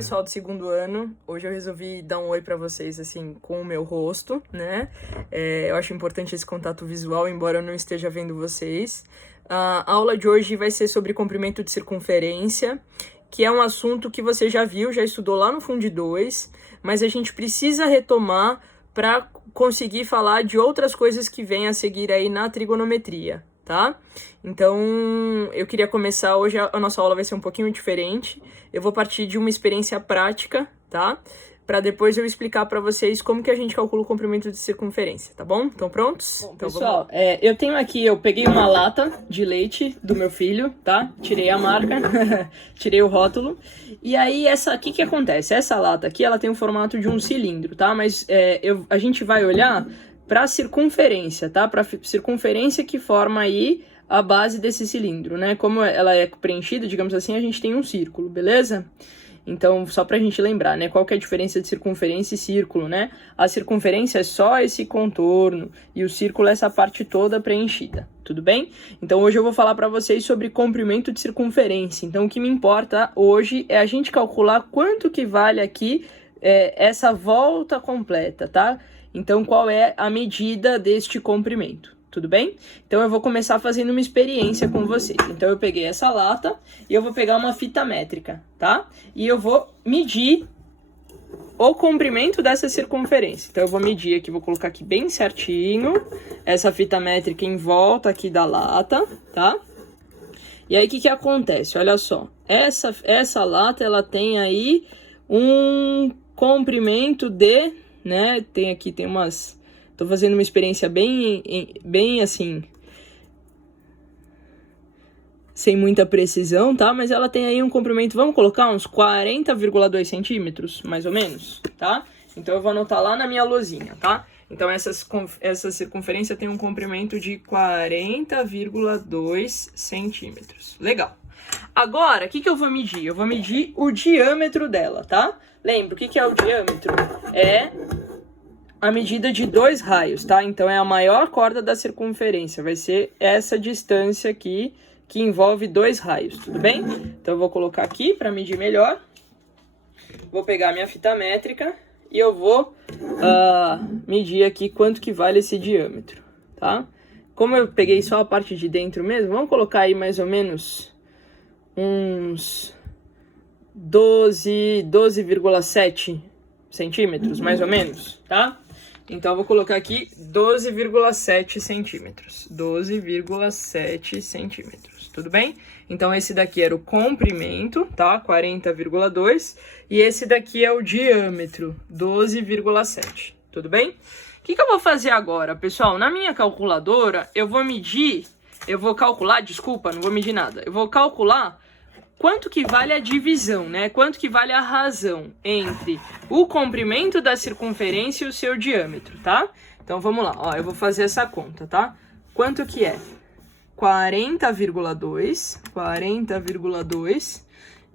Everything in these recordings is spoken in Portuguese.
pessoal do segundo ano. Hoje eu resolvi dar um oi pra vocês, assim, com o meu rosto, né? Eu acho importante esse contato visual, embora eu não esteja vendo vocês. A aula de hoje vai ser sobre comprimento de circunferência, que é um assunto que você já viu, já estudou lá no Fundo 2, mas a gente precisa retomar para conseguir falar de outras coisas que vêm a seguir aí na trigonometria, tá? Então, eu queria começar hoje, a nossa aula vai ser um pouquinho diferente. Eu vou partir de uma experiência prática, tá? Para depois eu explicar para vocês como que a gente calcula o comprimento de circunferência, tá bom? Estão prontos? Bom, então, pessoal, eu peguei uma lata de leite do meu filho, tá? Tirei a marca, tirei o rótulo. E aí, o que acontece? Essa lata aqui, ela tem o formato de um cilindro, tá? Mas a gente vai olhar para a circunferência, tá? Para circunferência que forma aí a base desse cilindro, né? Como ela é preenchida, digamos assim, a gente tem um círculo, beleza? Então, só pra gente lembrar, né? Qual que é a diferença de circunferência e círculo, né? A circunferência é só esse contorno e o círculo é essa parte toda preenchida, tudo bem? Então, hoje eu vou falar pra vocês sobre comprimento de circunferência. Então, o que me importa hoje é a gente calcular quanto que vale aqui essa volta completa, tá? Então, qual é a medida deste comprimento? Tudo bem? Então eu vou começar fazendo uma experiência com vocês. Então eu peguei essa lata e eu vou pegar uma fita métrica, tá? E eu vou medir o comprimento dessa circunferência. Então eu vou medir aqui, vou colocar aqui bem certinho essa fita métrica em volta aqui da lata, tá? E aí o que acontece? Olha só, essa lata ela tem aí um comprimento de, né? Tem umas... Tô fazendo uma experiência bem assim, sem muita precisão, tá? Mas ela tem aí um comprimento, vamos colocar uns 40,2 centímetros, mais ou menos, tá? Então eu vou anotar lá na minha lousinha, tá? Então essa circunferência tem um comprimento de 40,2 centímetros. Legal. Agora, o que eu vou medir? Eu vou medir o diâmetro dela, tá? Lembra, o que é o diâmetro? É a medida de 2 raios, tá? Então é a maior corda da circunferência, vai ser essa distância aqui, que envolve 2 raios, tudo bem? Então eu vou colocar aqui para medir melhor. Vou pegar minha fita métrica e eu vou medir aqui quanto que vale esse diâmetro, tá? Como eu peguei só a parte de dentro mesmo, vamos colocar aí mais ou menos uns 12,7 centímetros, mais ou menos, tá? Então, eu vou colocar aqui 12,7 centímetros. 12,7 centímetros, tudo bem? Então, esse daqui era o comprimento, tá? 40,2. E esse daqui é o diâmetro, 12,7, tudo bem? O que eu vou fazer agora, pessoal? Na minha calculadora, eu vou calcular, desculpa, não vou medir nada. Eu vou calcular quanto que vale a divisão, né? Quanto que vale a razão entre o comprimento da circunferência e o seu diâmetro, tá? Então, vamos lá. Ó, eu vou fazer essa conta, tá? Quanto que é? 40,2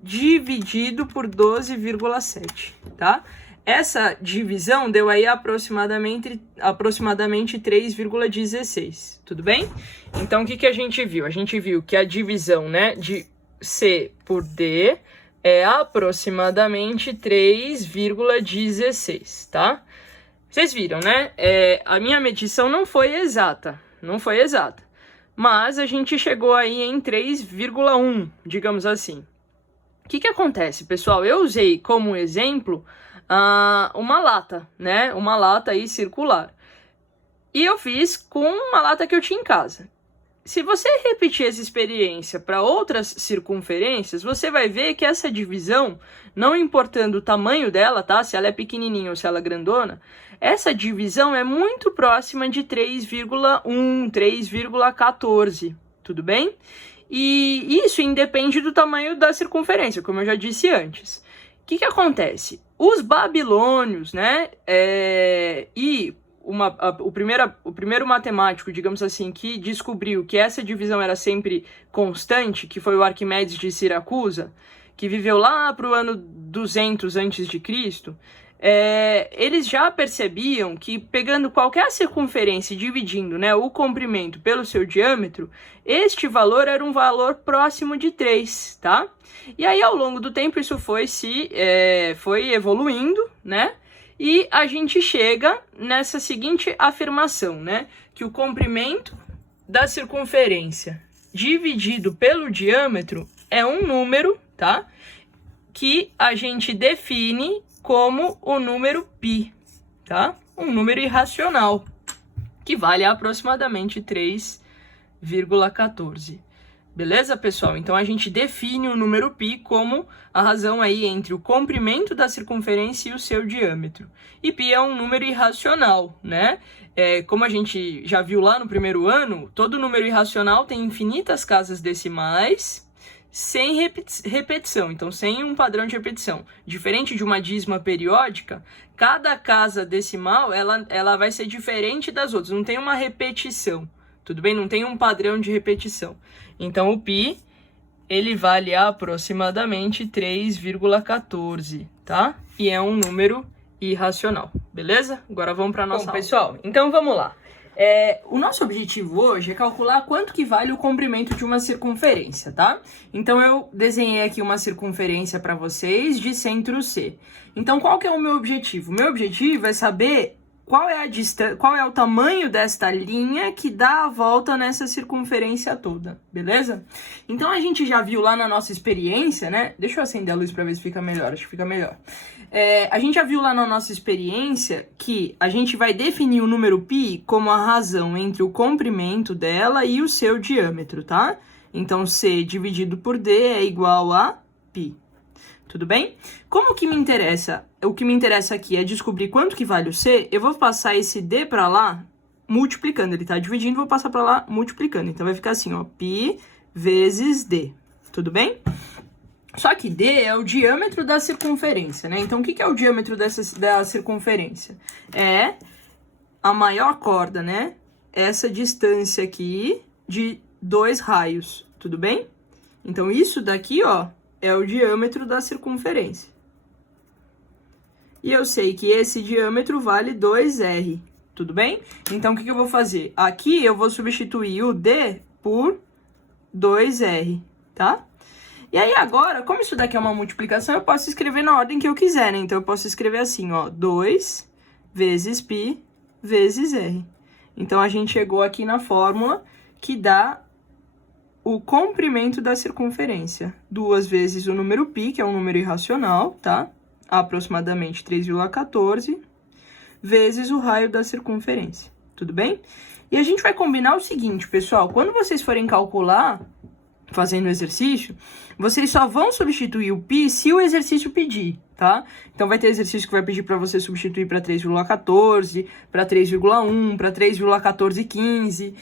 dividido por 12,7, tá? Essa divisão deu aí aproximadamente 3,16, tudo bem? Então, o que a gente viu? A gente viu que a divisão, né, de C por D é aproximadamente 3,16, tá? Vocês viram, né? A minha medição não foi exata, mas a gente chegou aí em 3,1, digamos assim. O que acontece, pessoal? Eu usei como exemplo uma lata, né? Uma lata aí circular. E eu fiz com uma lata que eu tinha em casa. Se você repetir essa experiência para outras circunferências, você vai ver que essa divisão, não importando o tamanho dela, tá? Se ela é pequenininha ou se ela é grandona, essa divisão é muito próxima de 3,1, 3,14, tudo bem? E isso independe do tamanho da circunferência, como eu já disse antes. O que acontece? Os babilônios, né, o primeiro matemático, digamos assim, que descobriu que essa divisão era sempre constante, que foi o Arquimedes de Siracusa, que viveu lá para o ano 200 a.C., eles já percebiam que pegando qualquer circunferência e dividindo, né, o comprimento pelo seu diâmetro, este valor era um valor próximo de 3, tá? E aí, ao longo do tempo, isso foi evoluindo, né? E a gente chega nessa seguinte afirmação, né? Que o comprimento da circunferência dividido pelo diâmetro é um número, tá? Que a gente define como o número π, tá? Um número irracional, que vale aproximadamente 3,14. Beleza, pessoal? Então, a gente define o número π como a razão aí entre o comprimento da circunferência e o seu diâmetro. E π é um número irracional, né? Como a gente já viu lá no primeiro ano, todo número irracional tem infinitas casas decimais, sem repetição, então sem um padrão de repetição. Diferente de uma dízima periódica, cada casa decimal ela vai ser diferente das outras, não tem uma repetição, tudo bem? Não tem um padrão de repetição. Então o π, ele vale aproximadamente 3,14, tá? E é um número irracional, beleza? Agora vamos para a nossa aula. Pessoal, então vamos lá. O nosso objetivo hoje é calcular quanto que vale o comprimento de uma circunferência, tá? Então, eu desenhei aqui uma circunferência para vocês de centro C. Então, qual que é o meu objetivo? O meu objetivo é saber qual é o tamanho desta linha que dá a volta nessa circunferência toda, beleza? Então, a gente já viu lá na nossa experiência, né? Deixa eu acender a luz para ver se fica melhor, acho que fica melhor. A gente já viu lá na nossa experiência que a gente vai definir o número π como a razão entre o comprimento dela e o seu diâmetro, tá? Então, C dividido por D é igual a π. Tudo bem? Como que me interessa? O que me interessa aqui é descobrir quanto que vale o C. Eu vou passar esse D para lá multiplicando. Ele tá dividindo, vou passar para lá multiplicando. Então, vai ficar assim, ó, π vezes D. Tudo bem? Só que D é o diâmetro da circunferência, né? Então, o que é o diâmetro da circunferência? É a maior corda, né? Essa distância aqui de 2 raios, tudo bem? Então, isso daqui, ó, é o diâmetro da circunferência. E eu sei que esse diâmetro vale 2R, tudo bem? Então, o que eu vou fazer? Aqui eu vou substituir o D por 2R, tá? E aí agora, como isso daqui é uma multiplicação, eu posso escrever na ordem que eu quiser, né? Então, eu posso escrever assim, ó, 2 vezes π vezes R. Então, a gente chegou aqui na fórmula que dá o comprimento da circunferência. 2 vezes o número π, que é um número irracional, tá? Aproximadamente 3,14, vezes o raio da circunferência, tudo bem? E a gente vai combinar o seguinte, pessoal, quando vocês forem calcular, fazendo o exercício, vocês só vão substituir o π se o exercício pedir, tá? Então, vai ter exercício que vai pedir para você substituir para 3,14, para 3,1, para 3,1415.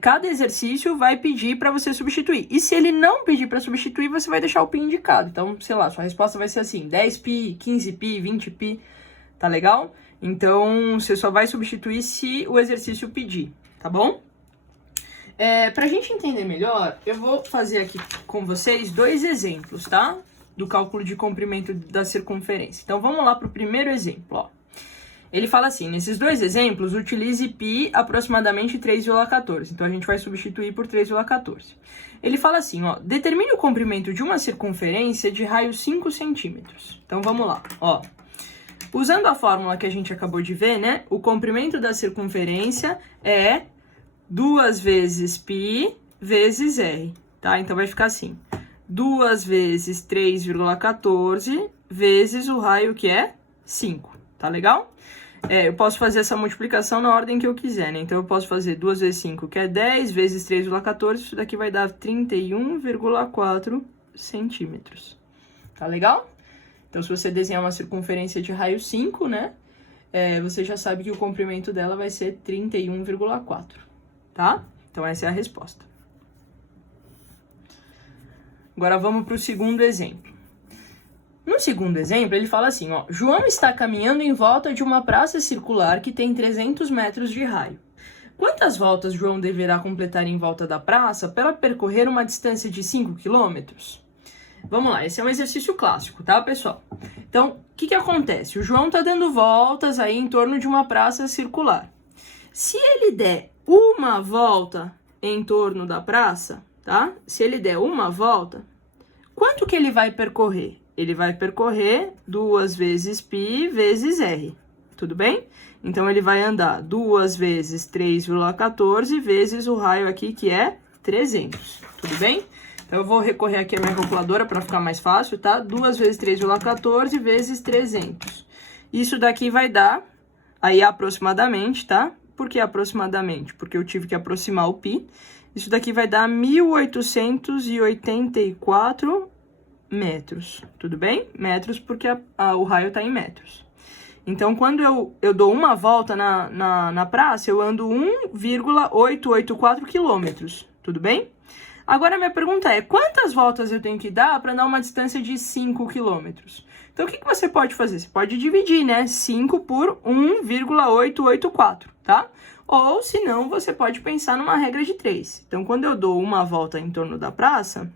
Cada exercício vai pedir para você substituir. E se ele não pedir para substituir, você vai deixar o π indicado. Então, sei lá, sua resposta vai ser assim, 10π, 15π, 20π, tá legal? Então, você só vai substituir se o exercício pedir, tá bom? Pra gente entender melhor, eu vou fazer aqui com vocês 2 exemplos, tá? Do cálculo de comprimento da circunferência. Então, vamos lá pro primeiro exemplo, ó. Ele fala assim, nesses 2 exemplos, utilize π aproximadamente 3,14. Então, a gente vai substituir por 3,14. Ele fala assim, ó, determine o comprimento de uma circunferência de raio 5 centímetros. Então, vamos lá, ó. Usando a fórmula que a gente acabou de ver, né? O comprimento da circunferência é 2 vezes π vezes R, tá? Então, vai ficar assim, 2 vezes 3,14 vezes o raio que é 5, tá legal? Eu posso fazer essa multiplicação na ordem que eu quiser, né? Então, eu posso fazer 2 vezes 5, que é 10, vezes 3,14, isso daqui vai dar 31,4 centímetros, tá legal? Então, se você desenhar uma circunferência de raio 5, né? Você já sabe que o comprimento dela vai ser 31,4. Tá? Então, essa é a resposta. Agora, vamos para o segundo exemplo. No segundo exemplo, ele fala assim, ó. João está caminhando em volta de uma praça circular que tem 300 metros de raio. Quantas voltas João deverá completar em volta da praça para percorrer uma distância de 5 quilômetros? Vamos lá, esse é um exercício clássico, tá, pessoal? Então, o que acontece? O João tá dando voltas aí em torno de uma praça circular. Se ele der uma volta em torno da praça, tá? Se ele der uma volta, quanto que ele vai percorrer? Ele vai percorrer 2 vezes π vezes r, tudo bem? Então, ele vai andar 2 vezes 3,14 vezes o raio aqui, que é 300, tudo bem? Então, eu vou recorrer aqui à minha calculadora para ficar mais fácil, tá? 2 vezes 3,14 vezes 300. Isso daqui vai dar, aí aproximadamente, tá? Por que aproximadamente? Porque eu tive que aproximar o π. Isso daqui vai dar 1.884 metros, tudo bem? Metros porque o raio está em metros. Então, quando eu dou uma volta na praça, eu ando 1,884 quilômetros, tudo bem? Agora, minha pergunta é, quantas voltas eu tenho que dar para dar uma distância de 5 quilômetros? Então, o que você pode fazer? Você pode dividir, né? 5 por 1,884, tá? Ou, se não, você pode pensar numa regra de 3. Então, quando eu dou uma volta em torno da praça,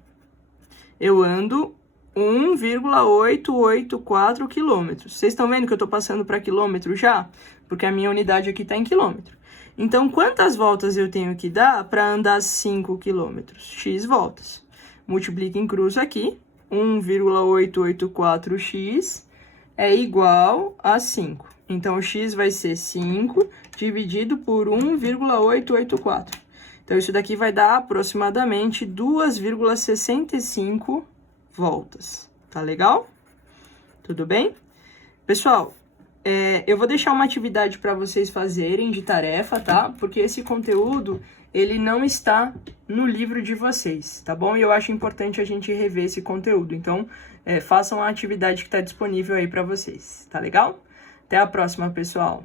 eu ando 1,884 quilômetros. Vocês estão vendo que eu estou passando para quilômetro já? Porque a minha unidade aqui está em quilômetro. Então, quantas voltas eu tenho que dar para andar 5 quilômetros? X voltas. Multiplica em cruz aqui. 1,884x é igual a 5. Então, o x vai ser 5 dividido por 1,884. Então, isso daqui vai dar aproximadamente 2,65 voltas. Tá legal? Tudo bem? Pessoal, eu vou deixar uma atividade para vocês fazerem de tarefa, tá? Porque esse conteúdo, ele não está no livro de vocês, tá bom? E eu acho importante a gente rever esse conteúdo. Então, façam a atividade que está disponível aí para vocês, tá legal? Até a próxima, pessoal!